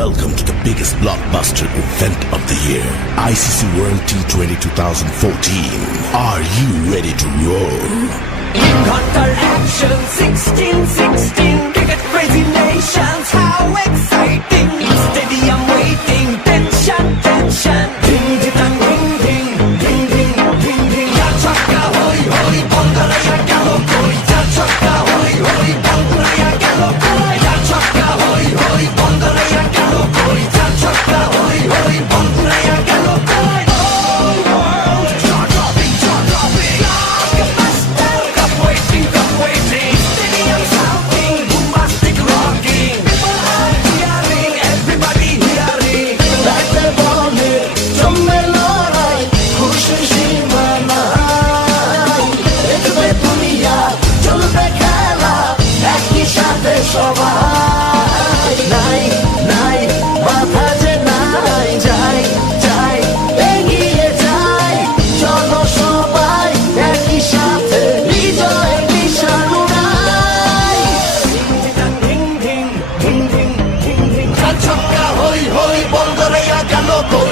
Welcome to the biggest blockbuster event of the year, ICC World T20 2014. Are you ready to roll? Hunter action 16-16, cricket crazy nations, how exciting! Stadium waiting, tension, tension. Ding ding ding ding ding ding ding ding. Ya chaka hoy hoy, bondaraya galo koi. Ya chaka hoy hoy, bondaraya galo koi. Ya chaka hoy hoy, bondaraya galo koi. Ya chaka hoy hoy, bondaraya galo koi. Oh world, jaw dropping, jaw dropping. Blockbuster, cup waiting, cup waiting. Stadium shouting, bombastic rocking. People are cheering, everybody hearing. Batte bole, জমবে লড়াই, খুশি সীমানায়। দেখবে দুনিয়া, চলবে খেলা, একই সাথে সবাই। নাই, নাই, মাথা যে নাই, যাই, যাই, এগিয়ে যাই। চলো সবাই, একই সাথে, বিজয়ের নিশান উড়াই। Ding ding ding ding ding ding. ছক্কা হই হই বন্দরে গেল কই